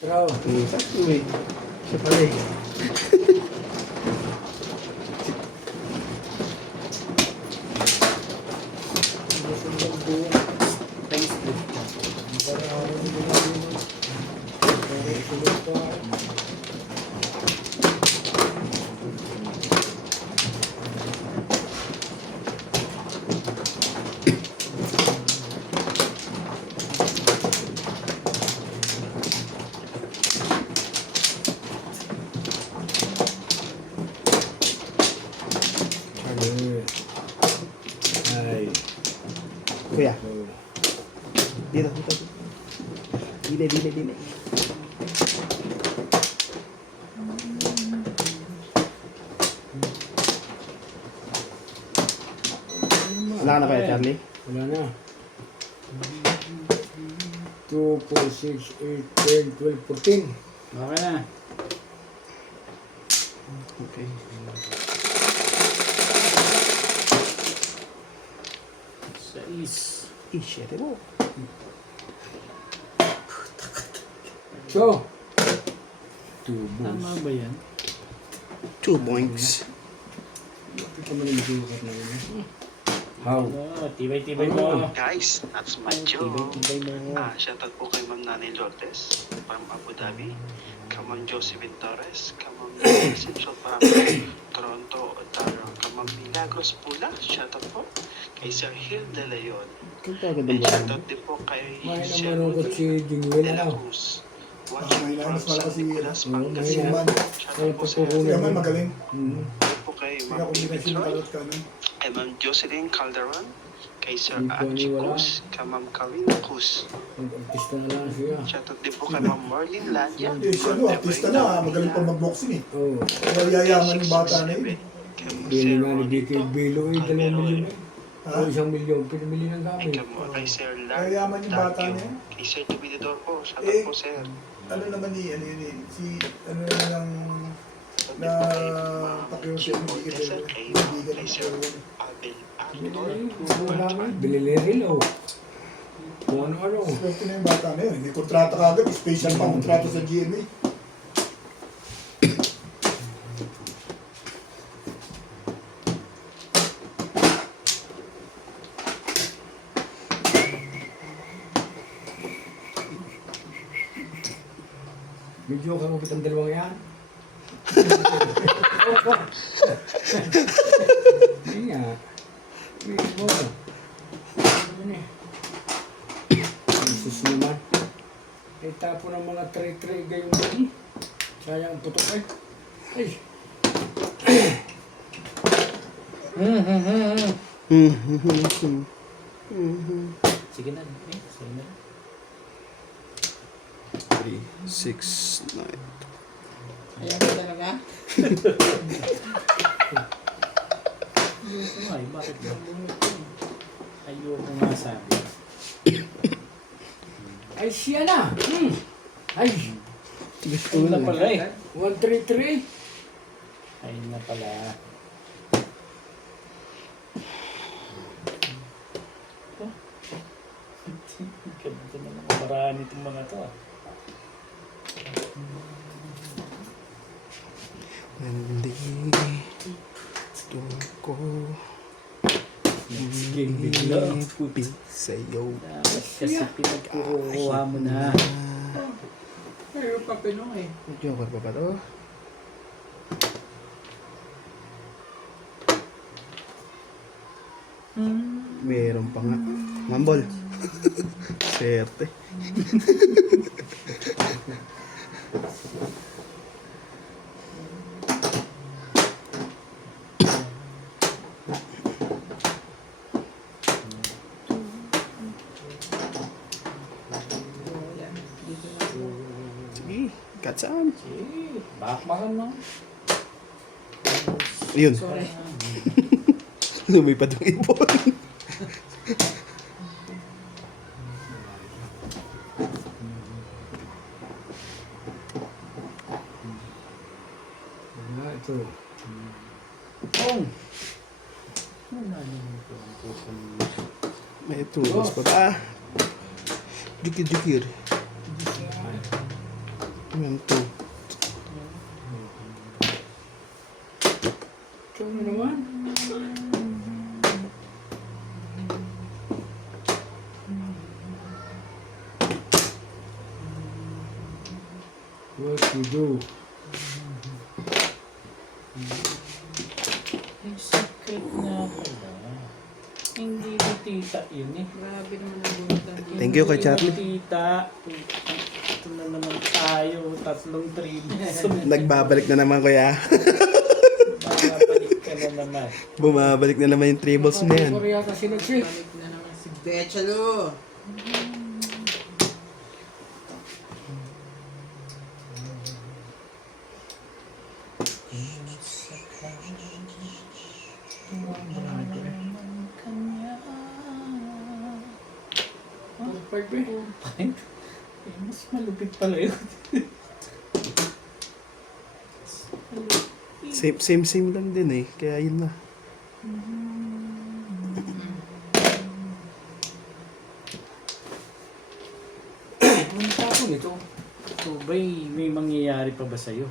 Trao. Sakto eh. Siya pala eh. Ay. Kuya. Dito, dito. Dile. Wala ka na kaya, Charlie? Wala na. 2, 4, 6, 8, 10, 12, 14. Okay na. Okay. Shit mo. So. 2 Tama ba yan? 2 points. Ito mo yung sukat na yun. How? Oh, tibay-tibay mo. Guys, that's my job. Tibay-tibay mo. Shoutout po kay Ma'am Nanay Lourdes from Abu Dhabi, kay Ma'am Josephine Torres, kay Ma'am Central from Toronto, Ontario, kay Ma'am Milagros Pula, shoutout po kay Sir Hill De Leon. Kung agad And ang shoutout din po kay May Sir naman ako si Jingwin De La ano. Cruz. Watching from mas malaki San si Nicolas, may Pangasinan. naman. Shoutout po sir. Pagkukunan Kaya man magaling. Shoutout po kay Ma'am Pinakombinasyon ng Troy, kalot ka nun. kay Ma'am Jocelyn Calderon, kay Sir Hindi po Archie niwala. Cruz, kay Ma'am Karina Cruz. Mag-artista na lang siya. Shoutout din po kay Ma'am Marlene Lanya. Eh, siya no, artista na, magaling pa mag-boxing eh. Oo. Kaya yayaman yung bata na yun. Bili nga ni DK Bilo eh. 2 milyon eh. Ha? O 1 milyon. Pinamili ng gamit. Kay Sir Kaya yaman yung bata na yun. Kay Sir Tubididor po. Shoutout Eh, po sir. Ano naman ni, ano yun eh, si, ano na lang, na Pacquiao siya, hindi ka Sir, kay Sir Abel Anton. Wala nga. Binili rin oh. Kung ano-ano. Swerte na yung bata na yun. May kontrata ka agad, special pa kontrata sa GMA. Medyo ka mo kitang dalawang yan. Hindi nga. Wait mo. Ano eh. Jesus naman. Ay tapo ng mga tray-tray gayong dali. Sayang ang putok eh. Ay. Sige na. Sige na. 3, 6, 9. Ayan ka talaga? Ayoko nga eh. Bakit ba bumito? Ayoko nga sabi. Ay siya na. Ay. Ayun na pala eh. 133. Ayun na pala. Ganda na mga paraan itong mga to ah. Hindi ko Game bigla. ibig sa'yo. Dapat kasi pinagkukuha mo na. Pero papilong eh. Joker pa ba to? Meron pa nga. Mambol. Swerte. Sige, katsaan. Bakbakan mo. Yun. Sorry. Lumipad yung ipon. Ito. Oh! Wala naman po ang pusong May tulos pa ba? Dikir-dikir. Yan, 2. Ito na naman. What to do? Yung secret nga pala. Hindi ko tita yun eh. Grabe naman ang buntan. Thank you kay Charlie. Hindi ko tita. Ito na naman tayo. 3 tribes. Nagbabalik na naman kuya. Babalik ka na naman. Bumabalik na naman yung tribbles na yan. Korea kasi nag-shake. Balik na naman si Bechalo. Five eh. Mas malupit pala yun. Same lang din eh. Kaya yun na. Ang tapon ito. So, may mangyayari pa ba sa'yo?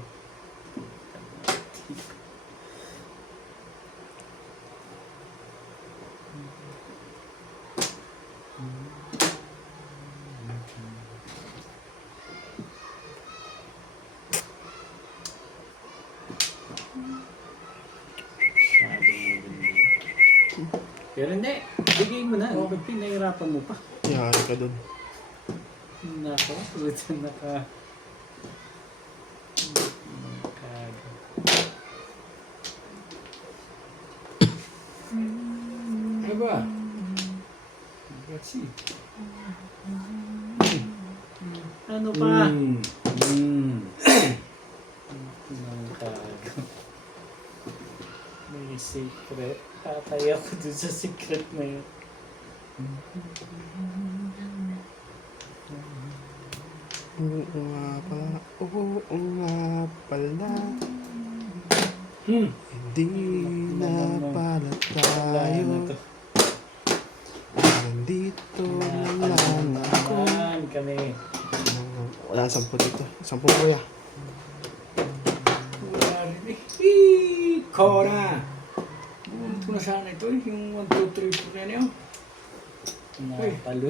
Pero hindi, bigay mo na. Ba't pinahirapan mo pa? Yari ka dun. Nako, puta naka... Ano ba? Let's see. Ano pa? Mm. Nangkago. May secret. Tatay ako dun sa secret na yun. Oo nga pala. Oo nga pala. Hmm. Hindi na pala Wala tayo. na to. Nandito na lang ako. Naman kami. Wala 10 dito. 10 kuya. Wala rin eh. Eee! Kora! Bumunod ko na sana ito eh. Yung 1, 2, 3, 4 na yun. Napalo.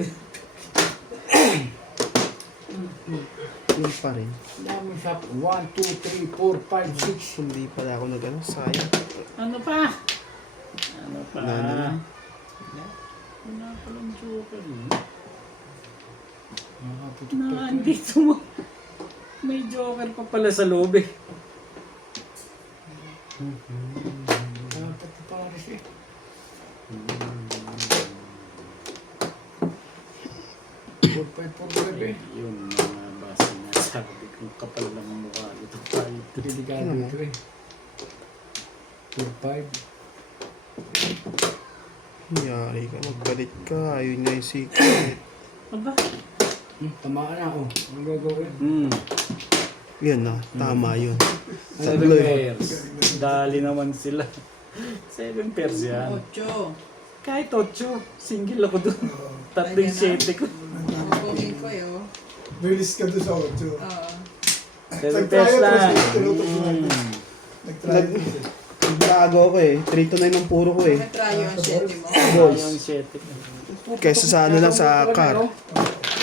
Yun pa rin. Dami siya. 1, 2, 3, 4, 5, 6. Hindi pala ako nag-ano. Sayang. Ano pa? Ano pa? Wala na. Wala palang joker eh. Nakaputok Na, pa ito eh. andito mo. May joker pa pala sa loob eh. Nakaputok pa rin siya. Four, five, four, five eh. Yung mga base na sabi kong kapal ng mukha dito tayo. Delikado ito eh. 4, 5. Yari ka. Magbalit ka. Ayun nga yung secret. Aba? Tamaan na ako. Ang gagawin. Yun na. Tama yun. 7 Tatlo eh. pairs. Dali naman sila. 7 pairs yan. Ocho. Kahit 8, single ako dun. 3 yung 7 ko. Kukunin ko yun. Bilis ka doon sa 8. Oo. 7 pairs lang. Nag-try. Nagbago ako eh. 3 to 9 ang puro ko eh. Nag-try yung 7 mo. Boys. Yung 7. Kesa sa ano lang sa car.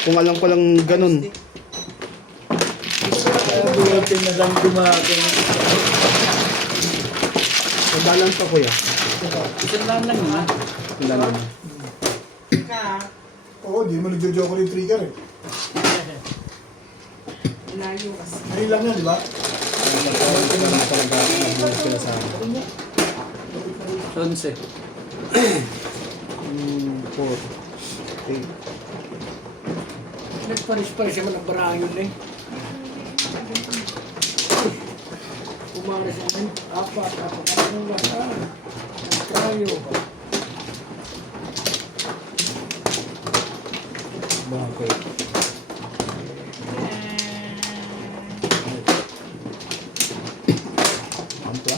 Kung alam ko lang ganun. Kaya buti na lang gumagano. Nagbalance pa kuya. Isang lang lang ha. Wala naman. Ka. Oo, di mo nagjo-joke yung trigger eh. Layo kasi. Ngayon lang yan, di ba? Nagbukas ka na sa akin. 11. 4. 8. Nagparis-paris naman ang barahan yun eh. Umaris naman. Apat. Ang basa. Ang trayo. Bakit? Ampla.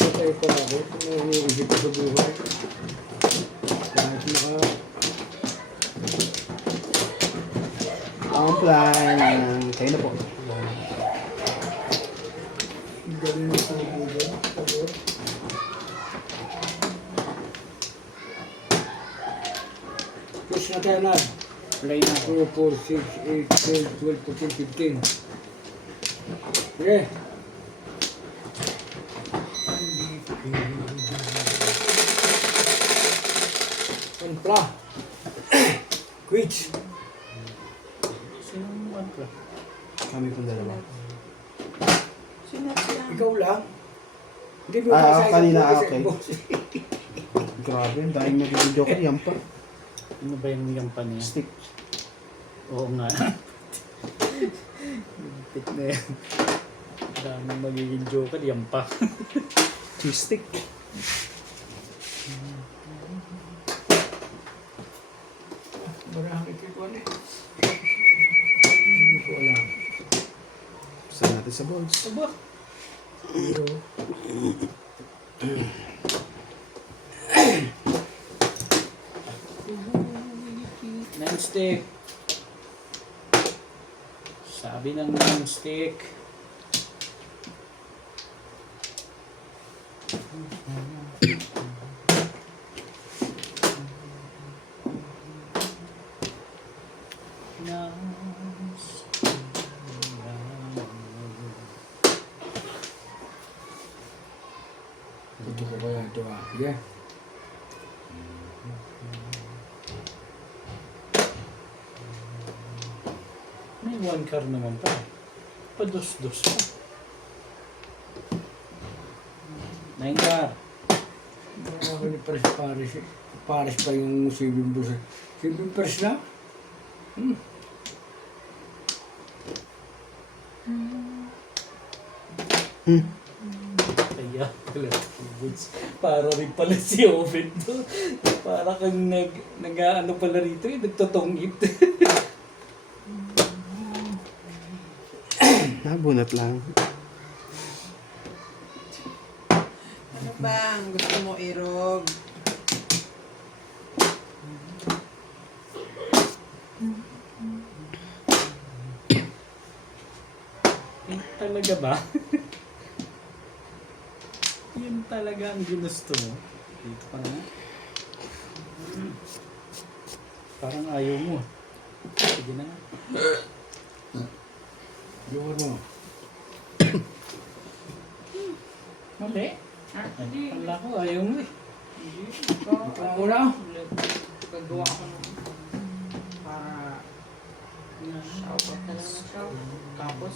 Patay pa ako. Nangyayari ko sa buhay. Kahit Ampla. Kayo na po. Ang galing ng tubo dyan. Pagod. Push na tayo na. Play na. 2, 4, 6, 8, 10, 12, 14, 15. Okay. Kontra. Quits. Sinong one ka? Kami pong dalawa. Sunod lang. Ikaw lang. Hindi mo Ah, kasi kanina, ikaw, okay. boss. Grabe, dahil nagiging joker, yan pa. Ano ba yung yampa niya? Stick. Oo nga. Pit na yan. Daming magiging joker, yampa. Cheese stick. Marami ko eh. Hindi ko alam. Saan natin sa balls. Aba, Pero, non-stick. Sabi ng non-stick. ito ko kaya ito ah. Yeah. May one car naman pa. Pados-dos pa. 9 car. Ako ni Paris. Paris pa yung saving boss. Saving Paris na? Kaya pala boots. Para rin pala si Oven to. Para kang nag-ano pala rito eh. Nagtotongit. Bunat lang. Ano bang gusto mo irog? Yan talaga ba? Yan talaga ang ginusto mo. Dito pa na. Parang ayaw mo. Sige na. Yun mo. Mali. Hindi. Wala ko, ayaw mo eh. Ito mo muna. Gagawa ko ng para shower ka lang ng shower. Tapos,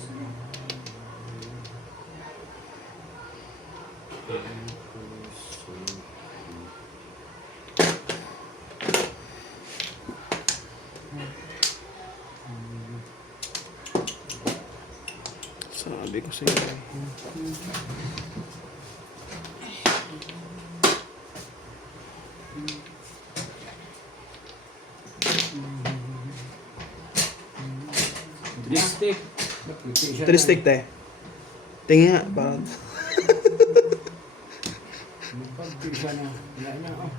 Sabi ko sa iyo. Dripstick. Three stick, te. Tingin nga, parang... Pagpisa na. Wala na. Oh.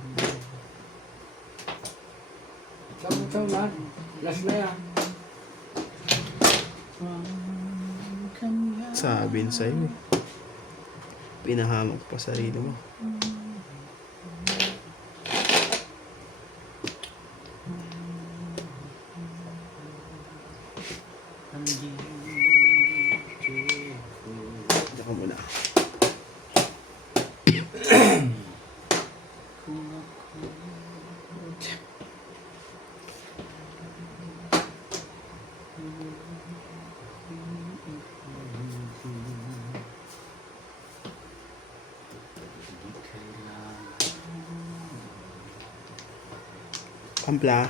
Saw na. Last na yan. Sabihin sa'yo eh. Pinahamak pa sarili mo. Diyan ka muna. Ampla.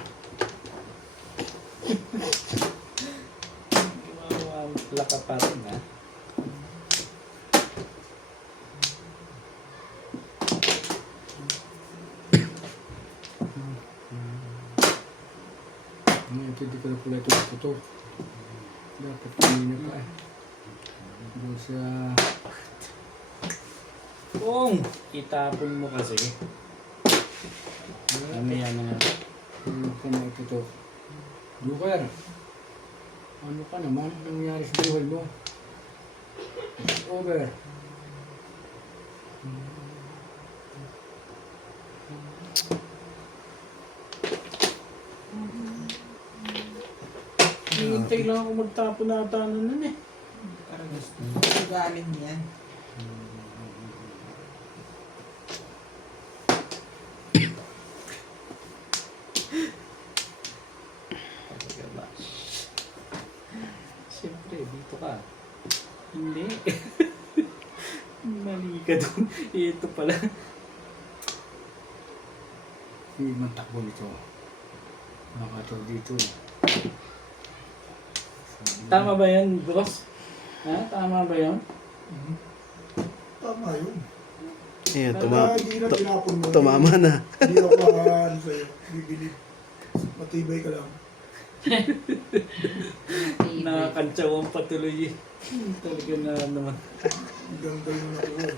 Wala ka pa rin ha. Hindi ko na pala ito ito. Dapat kanina pa eh. Doon sa... Kung itapon mo kasi. Mamaya na nga. Ano ka na ito? Joker. Ano ka naman? Nangyari sa buhay mo? It's over. Hihintay lang ako magtapon na ata nun eh. Parang gusto. Galing yan. Talaga ba? Siyempre, dito ka. Hindi. Mali ka doon. Ito pala. Hindi man takbo nito. Nakataw dito. Tama ba yan, boss? Ha? Tama ba yan? Tama yun. Ayan, Hindi na tinapon mo. tumama na. Hindi ako makakaano sa'yo. Bibilib. Matibay ka lang. Nakakantsawan patuloy eh. Talaga na naman. Ang ganda yung nakuha.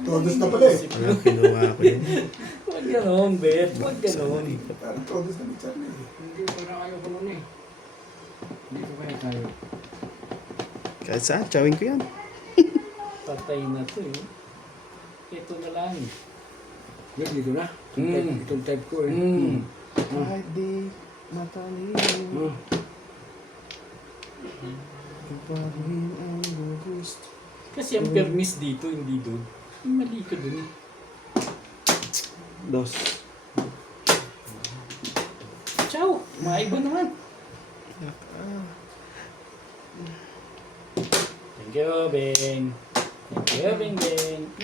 Todos na pala eh. Wala, kinuha ko yun. Huwag ganon, Bet. Huwag ganon. Parang todos na ni Charlie eh. Hindi pa na kayo kuno eh. Dito kaya tayo. Kahit saan, chawin ko yan. Patay na to eh. Ito na lang. Yan, dito na. Mm. Itong type ko eh. Kahit di matali. Ah. Ipahin ang gusto. Kasi ang permis dito, hindi doon. Mali ka doon eh. Dos. Ciao! Maiba naman. Thank you, Ben. Thank you, Ben.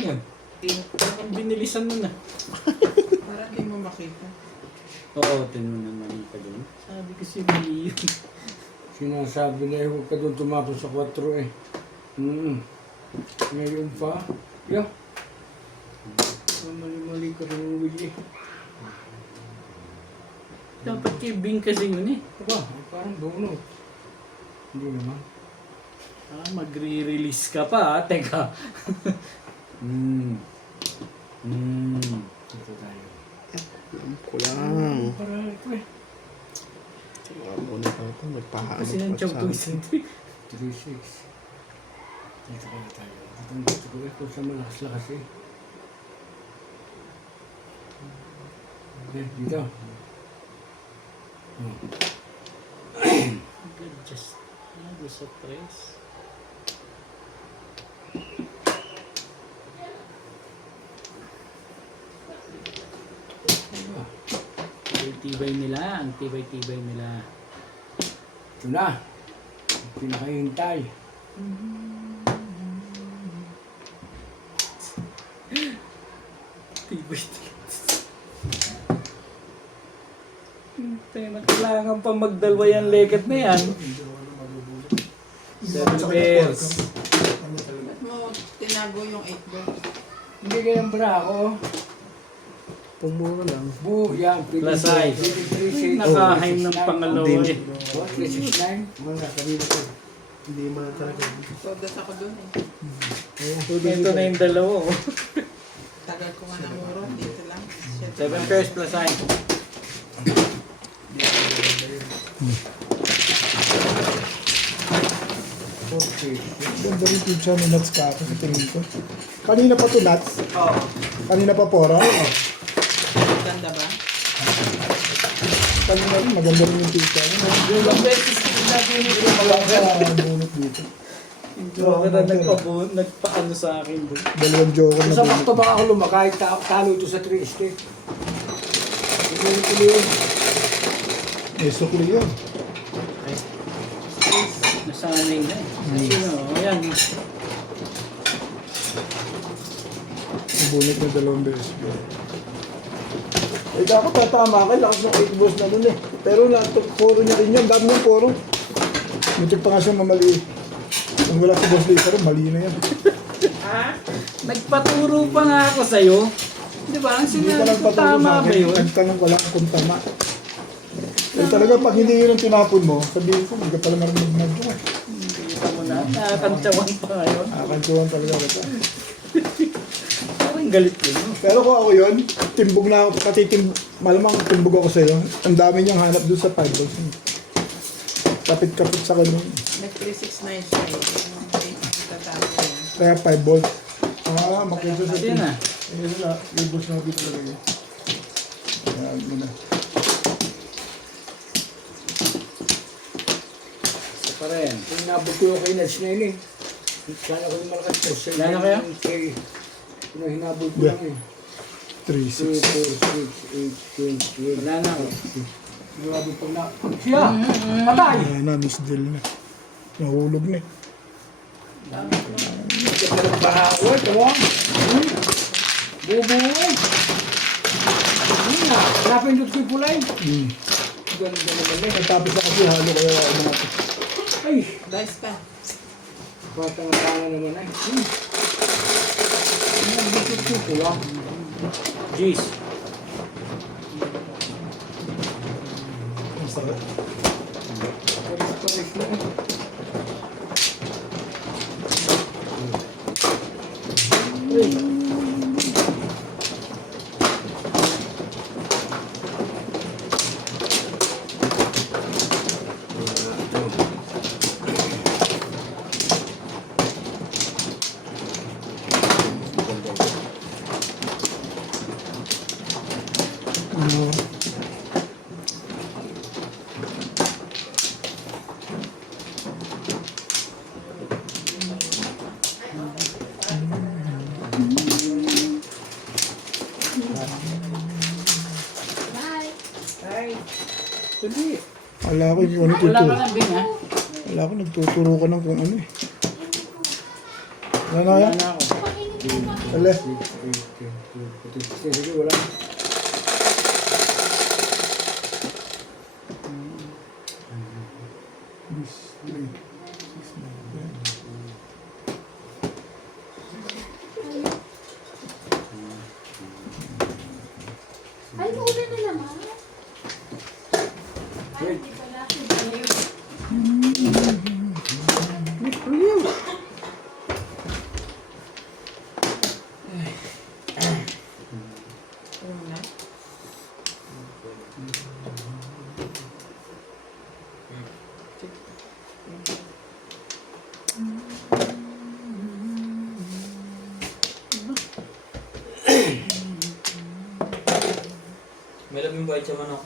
Yan. Parang binilisan mo na. Parang di mo makita. Oo, tinun na mali ka doon. Sabi ko si Mali. Sinasabi na huwag ka doon tumapos sa 4 eh. Ngayon pa. Yeah. Mali-mali ka rin ang Willie. Dapat kay Bing kasi yun eh. Aba, parang bunot. Hindi naman. Magre-release ka pa, teka. Dito tayo. Alam ko lang. Para ito eh. Wala muna pa ito. Magpahaano Kasi nang chow to isang 3-6. Dito kaya tayo. Dito ko eh kung saan malakas-lakas eh. Okay, dito. Just, sa press. Tibay nila, ang tibay-tibay nila. Ito na. Pinakahintay. Tibay-tibay. Kailangan pa magdalwa yung legat na yan. Hindi ako na magugulat. 7 pairs. Ano talaga? Ba't mo tinago yung 8 box? Hindi ganyan pala ako. Pumura lang. Yan. Plus size. 3-6. Nakahain ng pangalawa eh. 3-6-9. Mga kanina ko. Hindi mo na talaga. Todas ako dun eh. Ito na yung dalawa. Oh. Tagal ko nga namuro. Dito lang. Shit. 7 pairs plus size. Okay. Ganda rin pizza ni Nuts ka ako sa tingin ko. Kanina pa to Nuts? Oo. Kanina pa Pora? Ganda ba? Kanina rin, maganda rin yung pizza. Yung beses ko natin Wala ka bunot dito. Joker na nagpaano sa akin doon. Dalawang joker na Sa bunot. makto ba ako lumakay? Talo ito sa 3 stick. Ito yung tuloy yun. Eh, sukli yun. Nasanay na eh. Sino? Ayan. Bunot na dalawang beses. Eh, dapat tatama ka. Lakas ng 8 balls na dun eh. Pero puro niya rin yan. Dami ng puro. Mutik pa nga siya mamali. Kung wala sa boss later, mali na yan. Nagpaturo pa nga ako sa'yo. Di ba? Ang Hindi ka sinabi lang ko patulong sa tama ba akin. yun? Nagtanong ko lang kung tama. Eh talaga, pag hindi yun ang tinapon mo, sabihin ko, hindi ka pala marunong mag-joke. Kita mo na. Nakakantsawan pa ngayon. Nakakantuhan talaga kita. Parang galit yun. No? Pero kung ako yun, timbog na ako, malamang timbog ako sa'yo. Ang dami niyang hanap doon sa 5 balls. kapit-kapit sa kanya. Nag-369 siya eh. Tatapos yun. Kaya 5 volt. Makita sa Ito na. Ayun na, yung bus na dito talaga yun. Ayan mo na. Isa pa rin. Yung nabot ko yung kay Nats na yun eh. Sana ko yung malakas ko. Wala na kaya? Yung hinabot ko Yeah. lang eh. 3, 2, 6. 4, 6, 8, 10, 12. Wala na ako. Grabe pag na... Siya! Patay! Ayan na, miss deal na. Nahulog na eh. Ganda ng bahawal, tawang. Bubuo. Yun na, napindot ko yung pulay. Ganda naman eh. Tapos na kasi halo kaya mga ito. Ay, Dice ka. patang-tanga naman ay. Napindot ko yung pulay. Jeez. Ang sarap. Paris-paris na eh. Ay, Ano, Sige. wala ko yung ano Wala ka tuturo. lang, Bing, ha? Wala ko, nagtuturo ka ng kung ano eh. Wala na Wala kaya? na ako. Wala. Sige, wala. Ay, mauna na naman. Ay, hindi pala. Ano na? May labing bayad sa manok.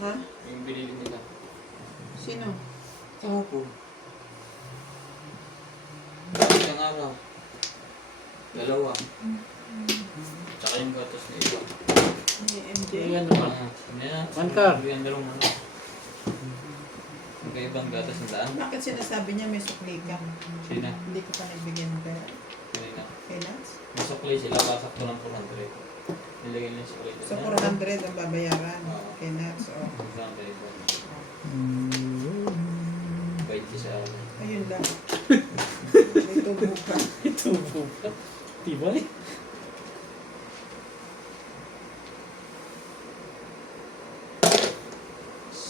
Ha? Yung binili nila. Sino? Kahapon. Isang araw. Dalawa. Tsaka yung gatos na iba. Ni MJ? Ayan naman. One car. Yung dalawang manok. Magkaibang gatos ng daan. Bakit sinasabi niya may sukli ka? Sina? Hindi ko pa nagbigyan ng pera. Kanina. Kay Lance? Masukli sila. Kasakto ng 400. Nilagay nila yung sukli. So 400 ang babayaran kay Lance. O. Bayad siya sa akin. Ayun lang. May tubo ka. Tubo ka. Tibay.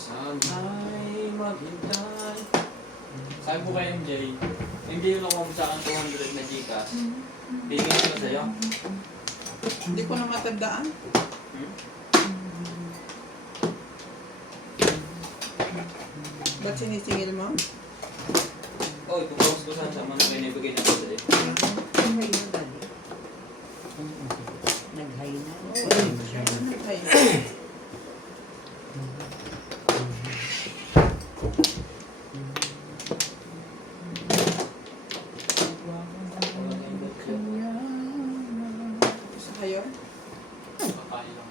Sana'y maghintay. Sabi ko kay MJ, MJ yung nakuha mo sa akin 200 na Gcash. Bigyan ko na sa'yo. Hindi ko na matandaan. Ba't sinisingil mo? Oh, ipopost ko saan sa mga may nabigay na ko sa'yo. Ay, gusto kayo? Kakain lang.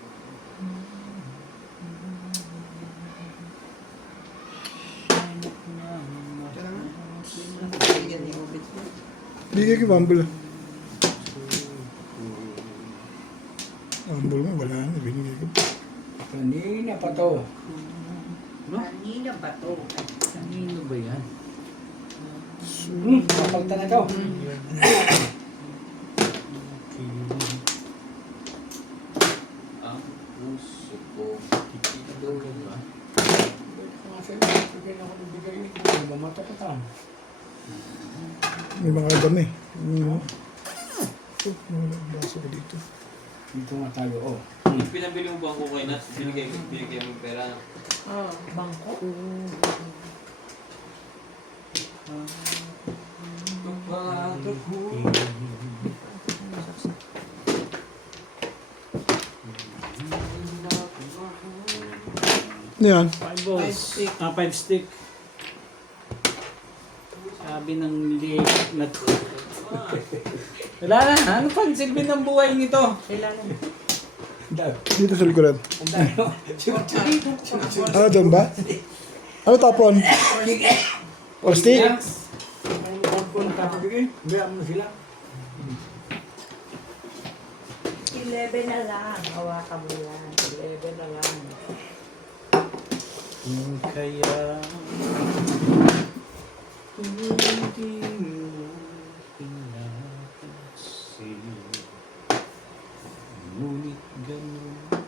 Ito na nga. Bigyan ni Obit mo. Bigay ko Bumble. Bumble mo, wala na. Binigay ko. Kanina pa to. Kanina ba to? Kanino ba yan? Kapagta na to. Ang puso ko. Ito ka ba? Mga sa'yo, bigyan ako ng bigay. Mamata ka ta. May mga dami. Nawala ang baso ko dito. Dito nga tayo, oh. Pinabili mo ba ako kay Nats? Binigay mo yung pera. Oh, bangko. Ano yan? 5 balls. Five stick. 5 stick. Sabi ng liit na to. Wala na. Ano pang silbi ng buhay nito? Kailangan. Dito sa likuran. Ang dami. Ano doon ba? Ano tapon? O stick? Ang bangko na papabigay. Bayaan mo sila. 11 na lang. Hawakan mo yan. 11 na lang. Kung kaya hindi mo pinapansin, ngunit ganun ka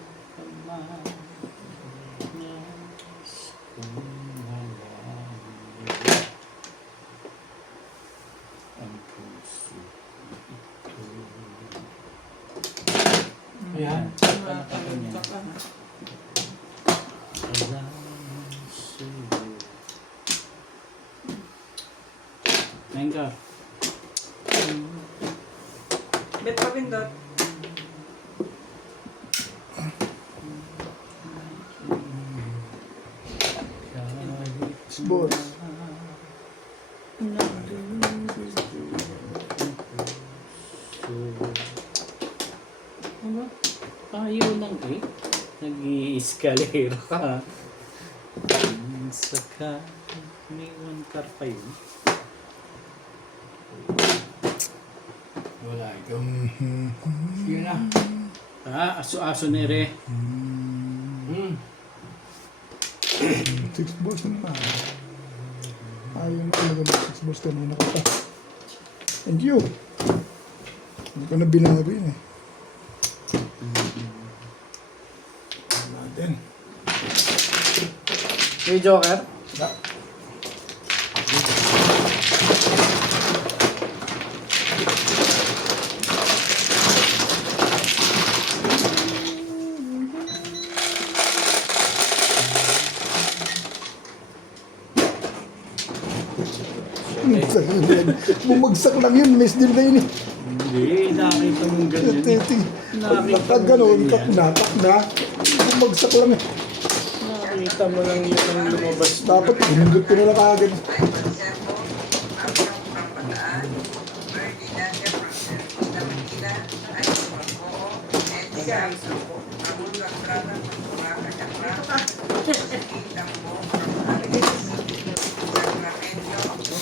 man, nais kong malaman ang puso ito. Ayan. Makakalunta ka ha. Alam sa'yo. Nengka. Bet pa pindot. Boss. Ano? Ayaw ng nag-i-escalera ka. Saka may 1 car pa yun. Wala ito. Sige na. Aso-aso na ere. Hmm. 6 balls na naman. Ayaw na talaga ng 6 balls kanina ko pa. Thank you. Hindi ko na binago yun eh. Natin. May joker? Bumagsak lang yun. Miss din na yun eh. Hindi, nakita mong ganyan. Pag gano'n, natak na. Bumagsak lang eh. Nakita mo lang yun ang lumabas. Dapat pinindot ko na lang kagad.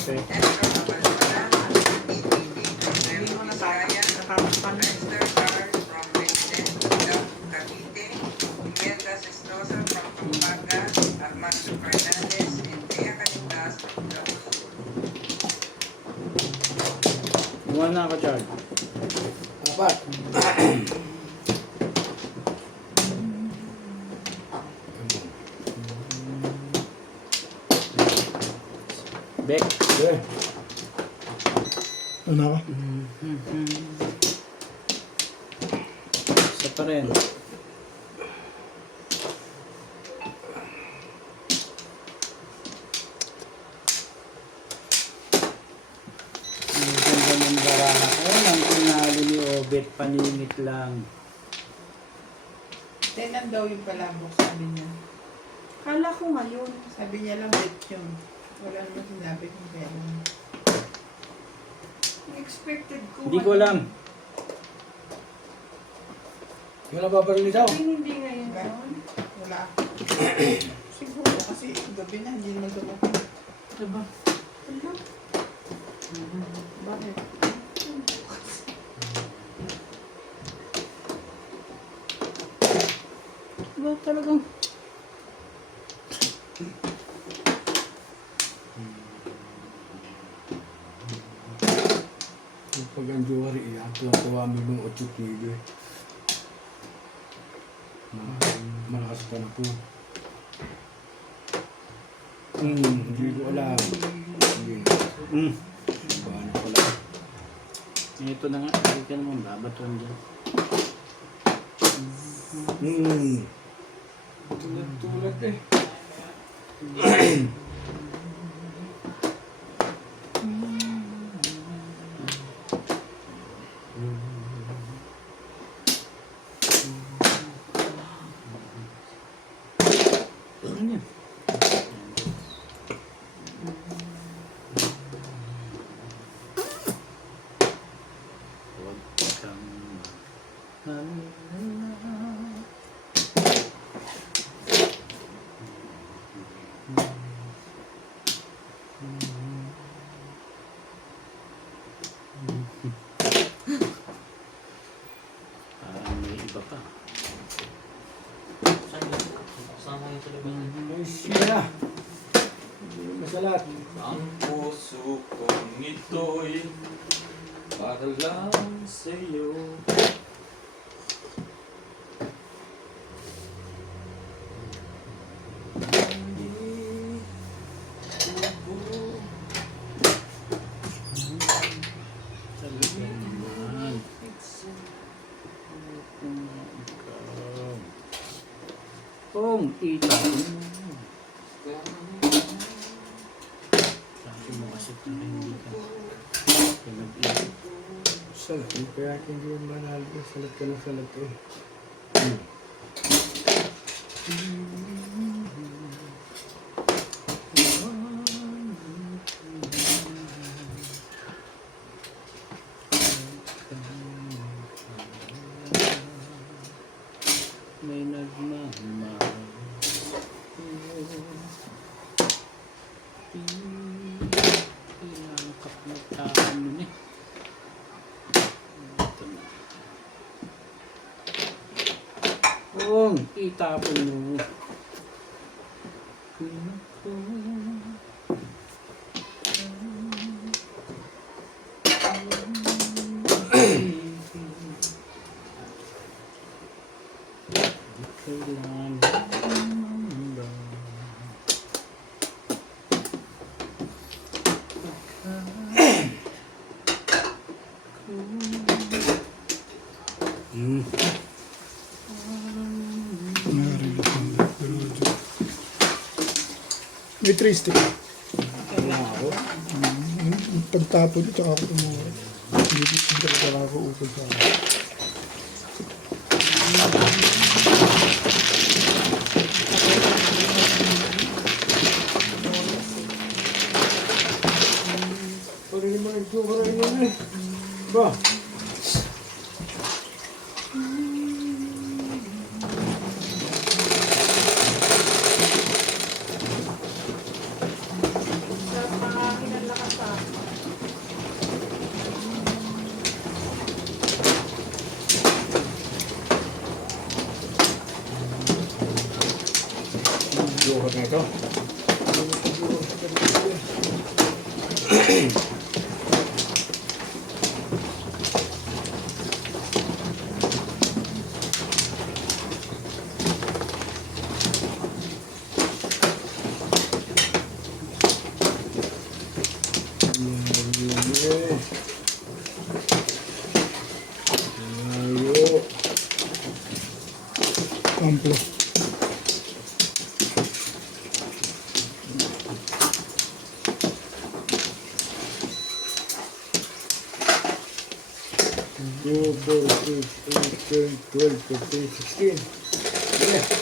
Okay. Buwan na ako, Chard. Apat. Bek. Okay. Ano ka? Isa pa rin. Ang ganda ng baraha ko. Nang pinalo ni Obet, paningit lang. Tenan daw yung palabok, sabi niya. Kala ko ngayon. Sabi niya lang bet yun. Wala naman sinabi kung kailan. Expected ko. Hindi ko alam. Yung nababaril daw. Hindi ngayon. Ganon? Wala. Siguro kasi gabi na, hindi naman dumating. Diba? Hello? Bakit? Diba talagang... Pag ang jewelry, ang tuwa mo yung 8 kilo eh. Malakas pa na po. Hindi ko alam. Hindi. Paano pala? Ito na nga. Hindi ka naman babatuan dyan. Tulad eh. May iba pa. Saan mo sa labas? Ay, siya. Hindi masalat. Ang puso kong ito'y para lang sa'yo. Talaga naman. Kung ito. Sabi mo kasi tayo hindi ka pinag-iisip. Salat. Kaya hindi yung manalo. Salat ka na salat eh. May nagmamahal. Pinangkap na tao nun eh. Ito na. Kung itapon mo. Kailangan May 3 stick. Pagtapon ito, tsaka ako tumura. Hindi talaga ako ukol sa akin. Pag hindi mo nagsukaroon yun eh. Ba? Joker na ito. Amplo. Two, 4, 6, 8, 10, 12, 13, 16. Yeah.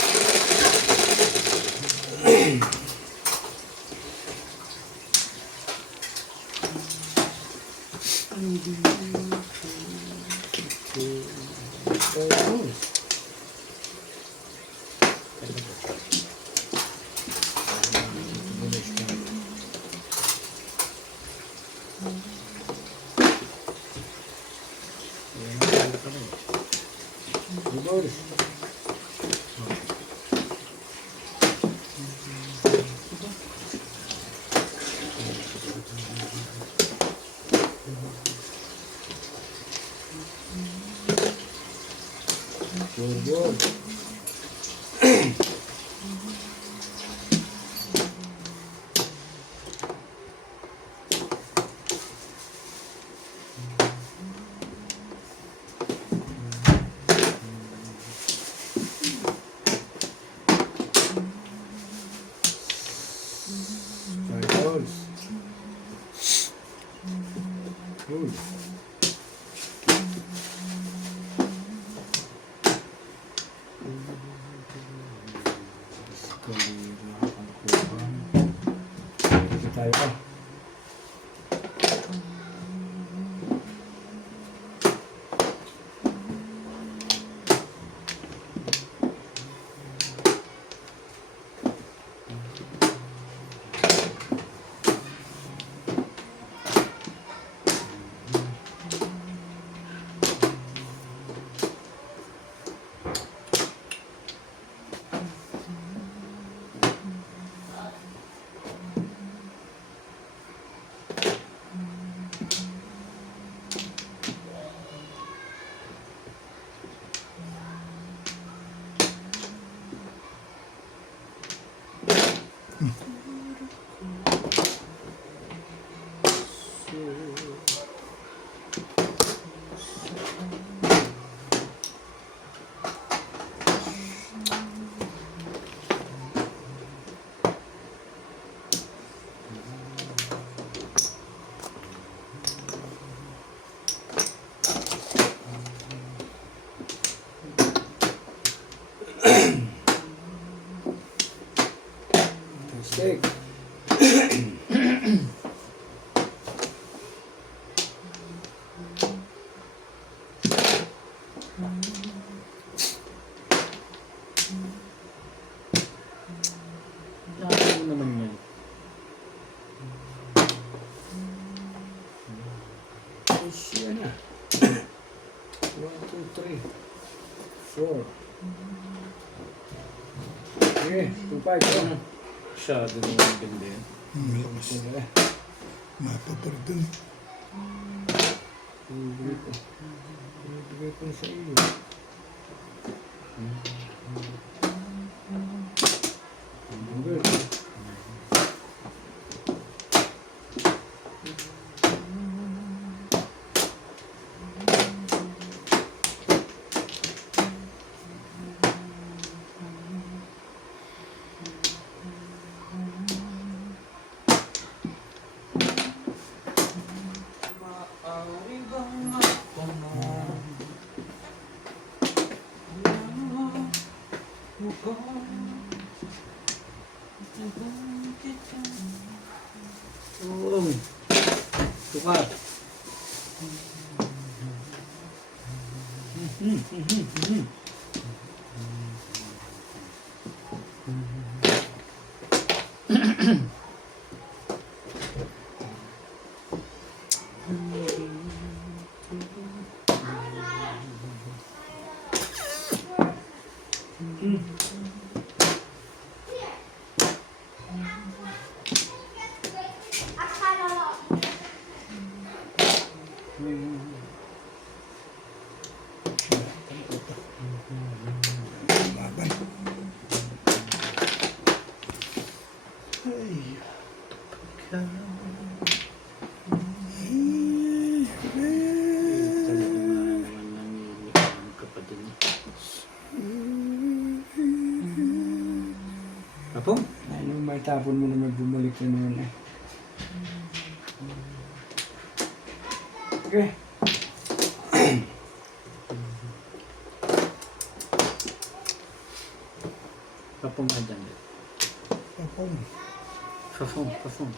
Uy. Dito tayo pa. Steak. Ano naman yan? Siya na. 1, 2, 3, 4. Okay, 2, 5. Ano? Masyado naman ganda yan. Malakas. Sige. Mapapardun. Ibigay ko sa iyo. Good. Maaari bang magtanong? Oo. Tukat. Laban. Ay. Apong? Ano, may tapon mo naman bumalik na naman eh. Okay. Apong ka dyan. Apong. Papong, papong.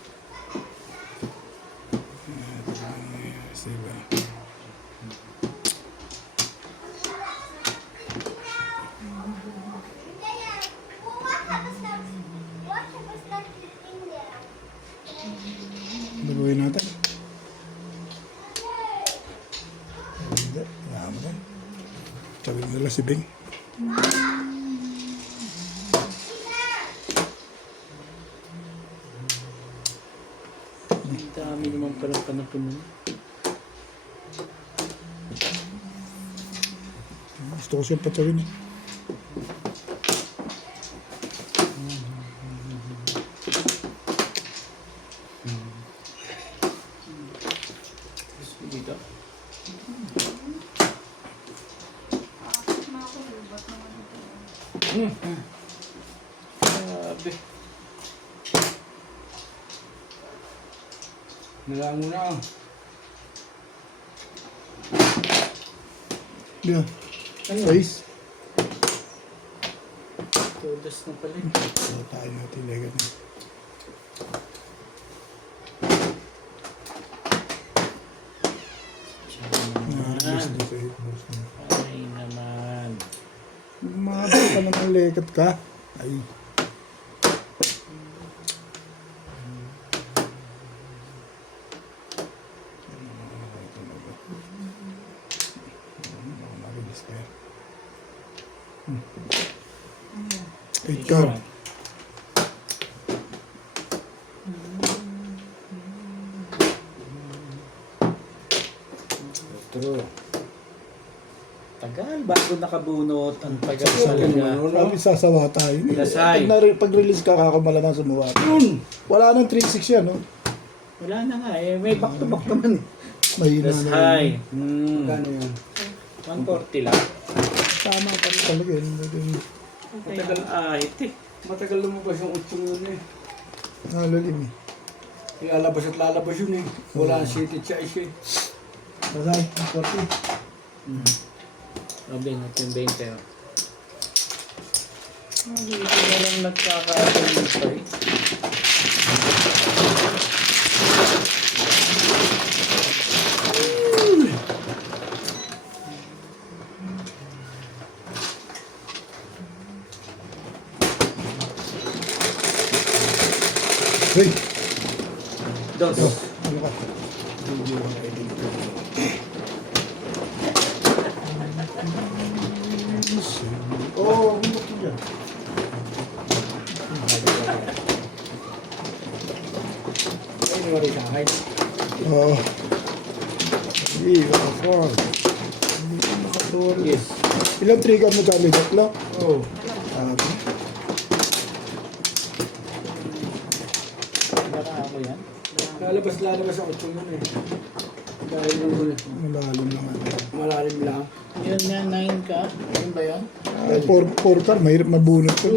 Sige. Baguhin natin. Hindi. Kailangan mo na. Sabi nila si Bing. Ang dami naman palang kanapon nun. Gusto ko siyang patawin eh. Dito. Grabe. Nalang mo na. Yan. Ano? Face. Todas na pala. So, tayo natin legat na. Ay naman. Umabot ka naman legat ka. Ay. Mabilis ka yan. Eight card. True. Tagal bago nakabunot. Ang tagal Sabi talaga. naman, Sabi sasawa tayo. Lasay. Pag-release ka, kakamala ng sumuwa. Yun! Wala nang 3-6 yan, no? Wala na nga eh. May back to back naman eh. Mahina That's na high. yun. Kano yun? 140 lang. Tama pa rin talaga yun. Matagal ahit eh. Matagal lumabas yung 8 yun eh. Nalalim eh. Lalabas at lalabas yun eh. Wala ang city choice eh. Masay, 40. Sabi natin 20 oh. Dito na lang nagkakatuloy pa eh. Hey! Dos. Ano ka? Oo, humok mo dyan. Ay, nawari sa akin. Oo. Hindi, makapal. Hindi ka makapal. Yes. Ilang trigger mo kami, Dakla? Oo. Baka ako yan. Lalabas ang 8 yun eh. Dahil nung Malalim naman. malalim lang. Yun nga, 9 ka. Yun ba yun? 4 car, mahirap mabunot ko.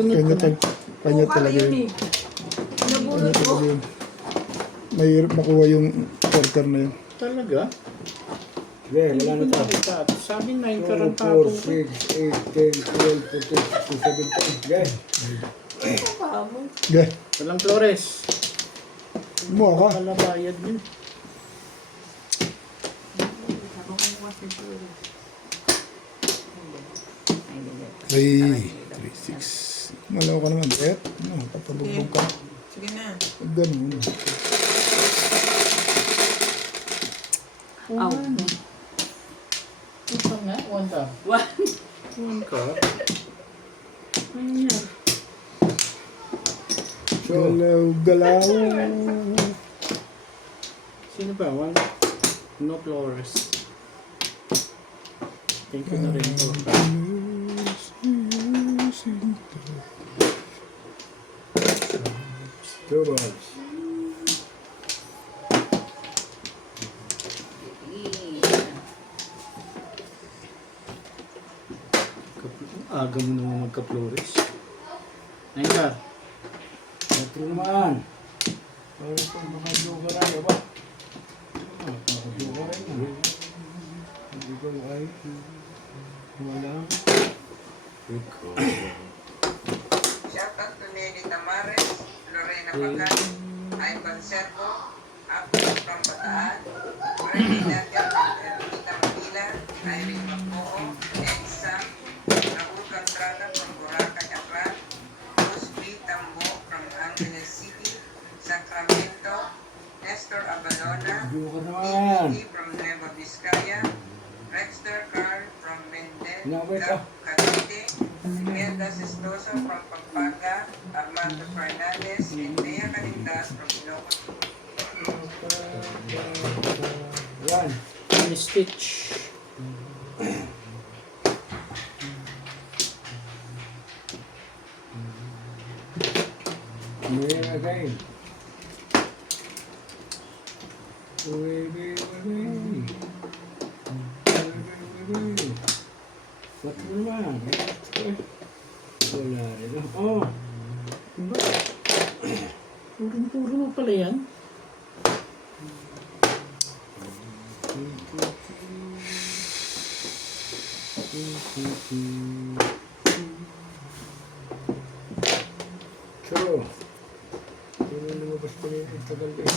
Kanya talaga yun. Nabulot Kanya mo. talaga yun. Mahirap makuha yung 4 car na yun. Talaga? Sige, wala na tayo. Nakita. Sabi 9 ka 2, rin 4, tapong ko. 6, 8, 10, 12, 13, 14, 17. Sige. Okay, Walang Flores. kumuha ka. Kalabayad yun. Ay, 3-6. Malaw ka naman, Bet. Ano, papabugbog ka. Sige na. Huwag ganun. Ito nga, 1 ka. 1 ka? Ano yan? Galaw, galaw. Sino ba? 1? No Flores. Thank you na rin po. Two balls. Aga mo naman magka-Flores. 9 ka. Ito naman. Pero ito, mga jokeray, ba? Mga jokeray na. Hindi ko ay... Wala. Shoutout to Nelly Tamares, Lorena Pagan, Ivan Servo, Apple from Bataan, Freddy Nadia from Ermita Manila, Irene Macoo, Ed Sam, Raul Cantrada from Boracay, Aklan, Rose B. Tambo from Angeles City, Sacramento, Nestor Abalona, Joker naman. T. from Nueva Vizcaya, Rexter Carr from Mendel, Inawit ka. Cavite, Imelda Sestoso from Pampanga, Armando Fernandez, and Nea Calindas from Ilocos. Yan. Stitch. Ngayon again. Uy. Ba't mo naman? Wala rin. Oh! Puro mo pala yan. True. Hindi na lumabas ko yun. Ang tagal ko eh.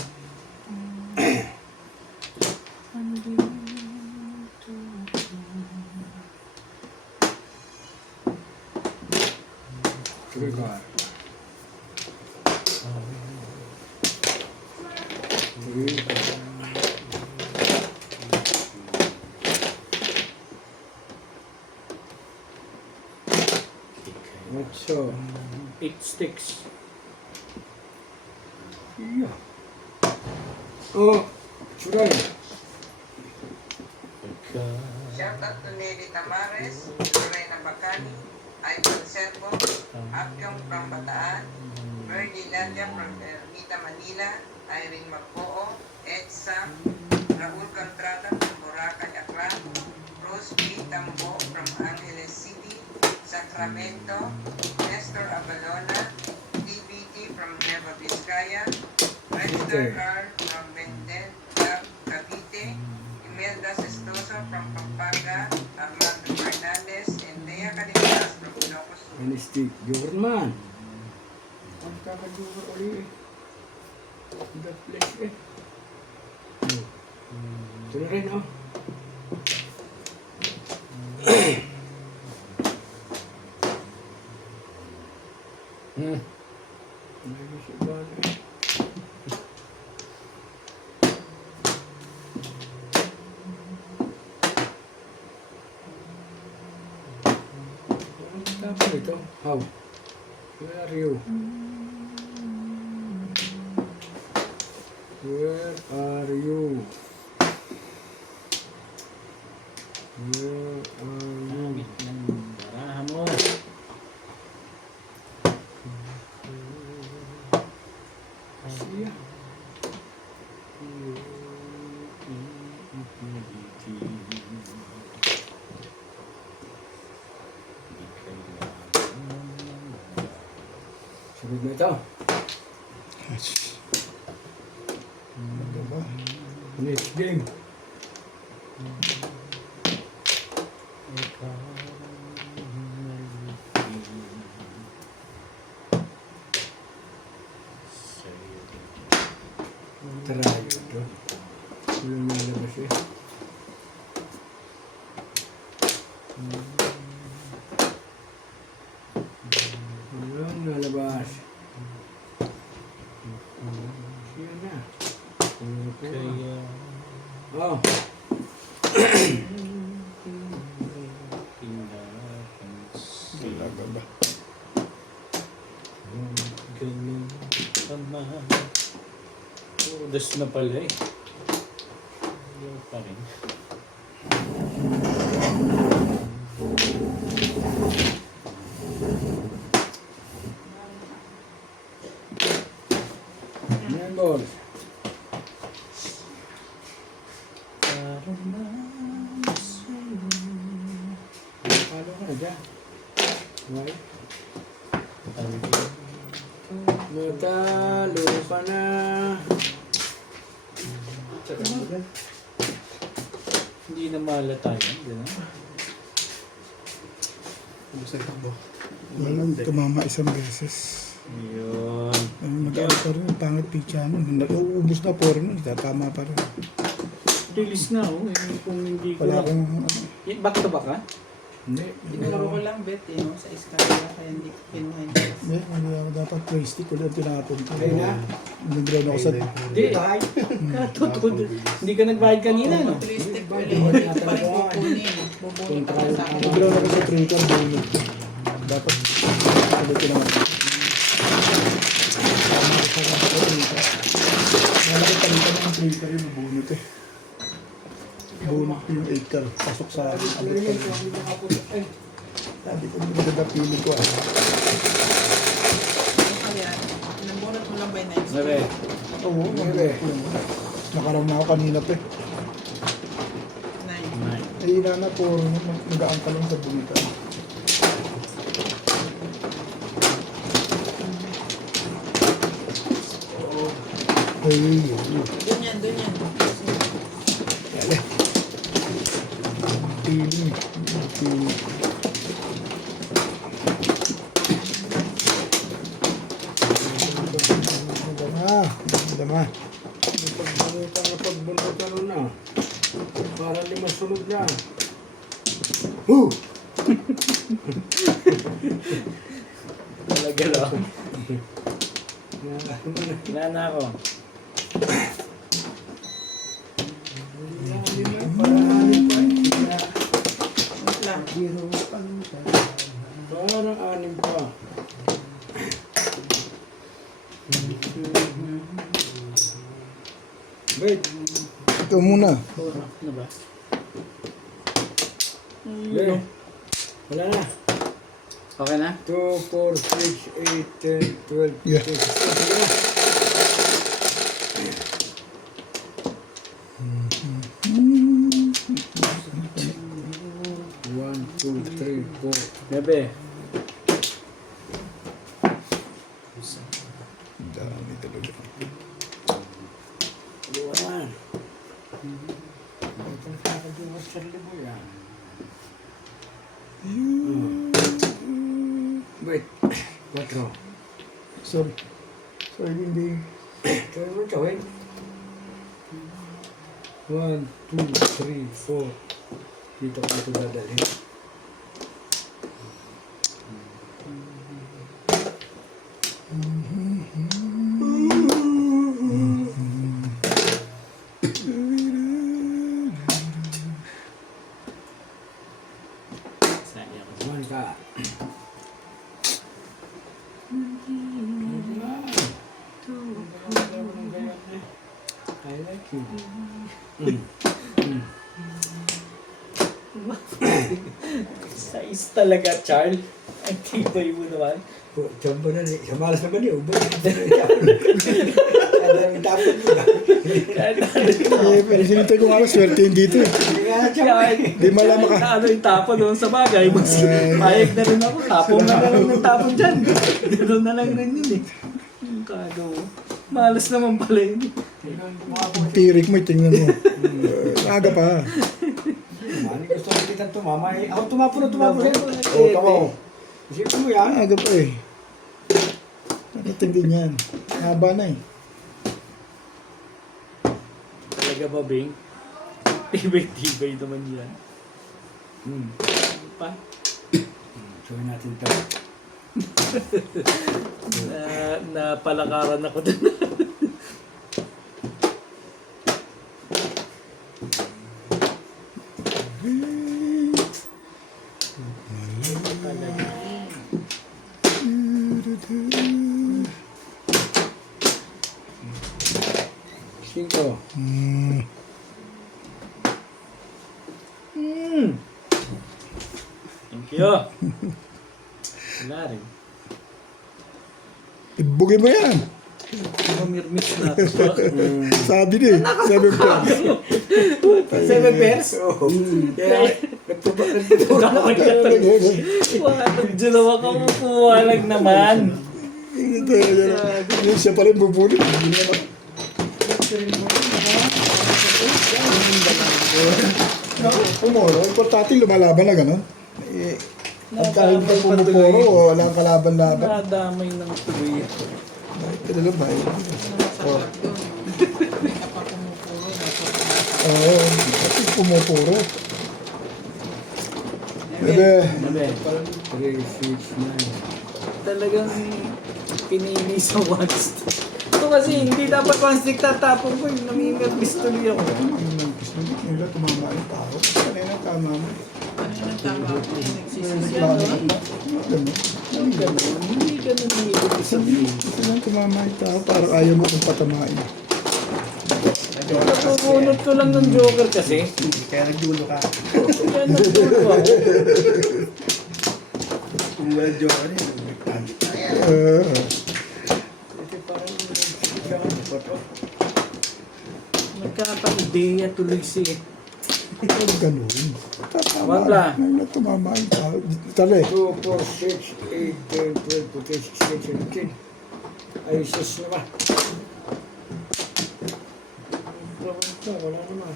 Trigger. Trigger. Ocho. 8 sticks. Yeah. Oh, suray. Shoutout to Nelly Tamares, Lorena Bacani, Ivan Servo, Apyong from Bataan, Bernie Landia from Ermita, Manila, Irene Magpoo, Ed Sam, Raul Contrata from Boracay, Aklan, Rose B. Tambo from Angeles City, Sacramento, Nestor Abalona, DBT from Nueva Vizcaya, Register Carl from Benden, Cavite, Imelda Sestoso from Pampanga, Armando Fernandez, and Dea Canitas from Ilocos Sur. Yan stick. Joker man. Ang kakajoker ulit eh. God bless eh. Ito na rin oh. Lagi siya ba eh. Tapos ito. How? Where are you? Where are you? Where are you? Barahan mo. Siya. Sunod na ito. Ano ba? Next game. Tarayo ito. Walang nalabas eh. Walang nalabas. Siya na. Oh. Talaga ba? Ganun pa man. Das na pala eh. Ayaw pa rin. Yan boss. Palo ka na dyan. Why? Matalo ka na. Hindi na mahalata yun. Gano'n. Ubus na takbo. Walang tumama isang beses. Yun. Mag-ano pa rin, pangit picture mo. Nag-uubos na po rin, tama pa rin. Release na oh. Eh, kung hindi ko Wala na. akong... Back to back ha? Hindi. Tinuro ko lang bet eh, no, sa iskala kaya hindi ko kinuha yung gas. Hindi ako dapat plastic ulit tinapon ko. Ayun na. Nag-ground ako sa... Hindi. Katutod. Hindi ka nagbayad kanina no? Tristic ulit, hindi ko pa rin kukunin. Bubunot ako sa akin. Nag-ground ako sa printer, bunod. Dapat ulit ko naman. Malaki palitan ng printer yung bunod eh. Bunod ko yung 8 car. Pasok sa abot pa rin. Sabi ko, maganda piling ko ah. Kaya, nabunot mo lang ba yung next Sabi. Oo, Ngayon. nakarang na ako kanina pa eh. 9. Eh, inana po, nagaan ka lang sa bumitan. Ay, Doon yan, doon yan. yale. Piling. Piling. Ito ang pagbundok ano na. Para 5 sunod na. Talaga lang. Wala na ako. Parang 6 pa. Wait. Ito muna. Ano ba? Wait. Wala na. Okay na? 2, 4, 6, 8, 10, 12, 13, Yeah. 14. Sige na. One, two, three, four. Bebe. Dami talaga. Iwan. Itong kakadiwas sa libo yan. Wait. 4. Sorry. Sorry, hindi. Kaya mo gawin. 1, 2, 3, 4. Dito ko ito dadalhin. Sayang. Kumain ka. I like you. Size talaga, Charles. Ang tibay mo naman. Jumbo na rin. Sa malas naman yun. Ubay. Ang dapat mo ba? Pero sinintay ko nga lang, swerte yun dito eh. Di malaman ka. Ano yung tapon doon sa bagay. Mas payag na rin ako. Tapon na lang ng tapon dyan. Ganoon na lang rin yun eh. Yung kagaw. Malas naman pala yun. Tirik mo, tingnan mo. Aga pa. Mani gusto ko kita tumama. Ako tumapo na tumapo. Tumapo. Oo, tama ko. Isipin mo yan. Aga pa eh. Nakating din yan. Haba na eh. Talaga ba, Bing? Tibay-tibay naman yan. Ano pa? Gawin natin ito. Napalakaran ako doon. Cinco. Thank you. Wala rin. Ibugin mo yan. Mamirmix na. Sabi din. Sabi ko. 7 pairs? Oo. Kaya, nagtubak. Dalawa ka kukuha lang naman. Yun siya pala yung bubuli. Hindi naman. Pumoro. Importante lumalaban na gano'n. Eh, at kahit pa pumupuro o walang kalaban-laban. Nadamay ng tuloy. Ito lang ba? Masarap doon. Hindi ka pa pumupuro. Oo. Kasi pumupuro. Bebe. Sabi, 3, 6, 9. talagang pinili sa one stick. Ito kasi hindi dapat one stick tatapon ko. Namimirbis tuloy ako. Nila tumama yung tao. Kanina tama mo. Kanina tama ako. Nagsisisi Lalo yan, na. Ang ganun. Hindi ganun ibig sabihin. Ito lang tumama yung tao. Parang ayaw mo kung patamain. Napubunot ko lang ng Joker kasi. Kaya nagdulo ka. Kaya nagdulo ako. Kung wala joker yun. Nagkakaideya tuloy si Parang ganun. Tama. Wala. Nila tumama yung tao. Tala eh. 2, 4, 6, 8, 10, 12, 14, 16, 17. Ay, sus naman. Wala naman.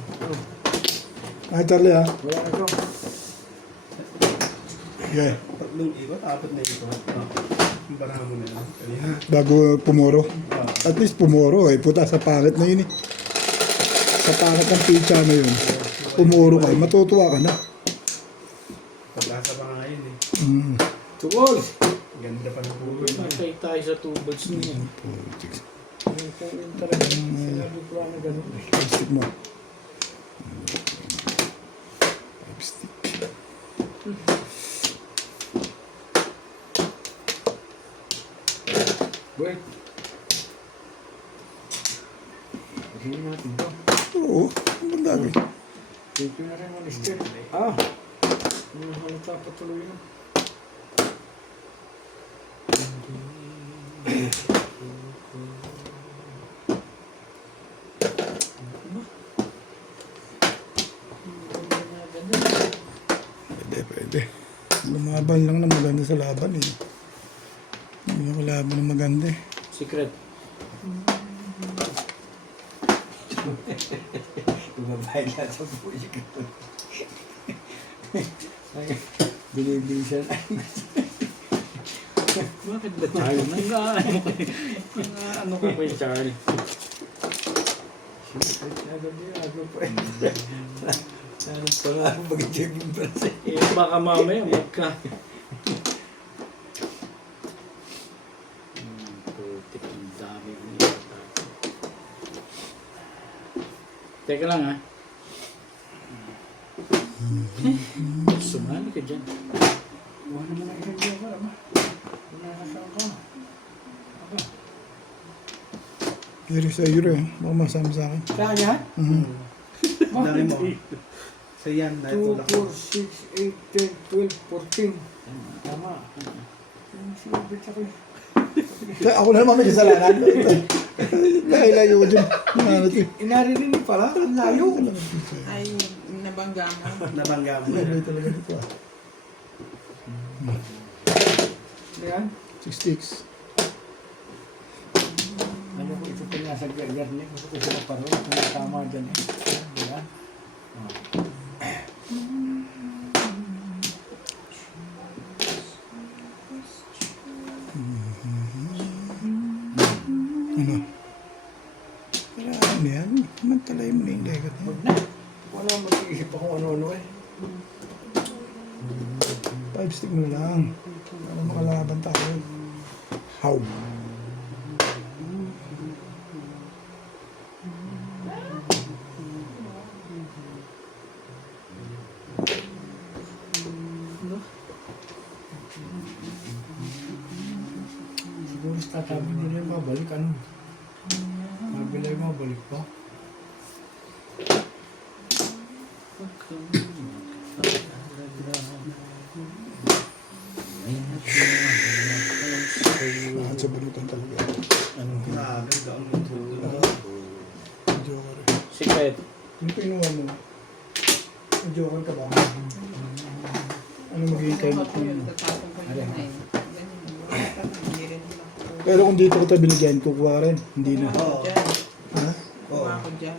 Ay, tala ah. Wala na ito. Okay. Tatlong ikot, apat na ikot. Yung barahan mo na yun. Kanina. Bago pumoro. At least pumoro eh. Puta sa pangit na yun eh. Katakot ng pizza na yun. Pumuro ka, matutuwa ka na. Pag-asa pa nga ngayon eh. Mm. Tukol! Ganda pa ng pulo. Matay tayo sa tubods niya. Yung talaga, sinabi ko lang na ganun. Stick mo. Stick. Wait. Kasi natin to. Oo, ang dami. Dito na rin ang stick. Ah! Halata pa tuloy na. Pwede. Lumaban lang na maganda sa laban eh. Hindi ako laban na maganda eh. Secret. Babae na sa buhay ka. Binibilisan. Bakit ba tayo ano ka ba, Charlie? Agaw pa eh. Anong pangalan mag-jogging pa siya? Eh, baka mamaya magka. Putik, ang dami ang iba. Teka lang ha. Sumali ka dyan. Wala naman ang isang diya para ma. Nakasama ka. Pero sa Euro eh. Baka masama sa akin. Saan niya? Dami mo. Sa yan, 2, naitulak 4, mo. 6, 8, 10, 12, 14. Tama. Ang silbit ako eh. Kaya ako na naman may kasalanan. Layo ko dyan. Inarinig niyo pala, ang layo. Ay, nabangga mo. Nabangga mo. Layo talaga dito ah. Yan. 6 sticks. Ano ko ito pinasag garni. Gusto ko sila paro. Kung tama dyan eh. Yan. Ano? Kaya ano yan? Magtalay mo na yung legat mo. Huwag na. Wala mag-iisip ako ano-ano eh. 5 stick mo na lang. Para makalaban tayo. How? Siguro sa tatabi nila yung mabalik ano. Mabila yung mabalik pa. Lahat sa bunutan talaga. Grabe, daon yung tulo. Joker. Secret. Ano pinuha mo? Joker ka ba? Ano magiging kayo Ako yun, tatapon ko yun eh. Ganyan, wala ka, hindi rin ako. Pero kung dito ko ito binigyan, kukuha rin. Hindi na. Kuha ko dyan. Ha? Kuha ko dyan.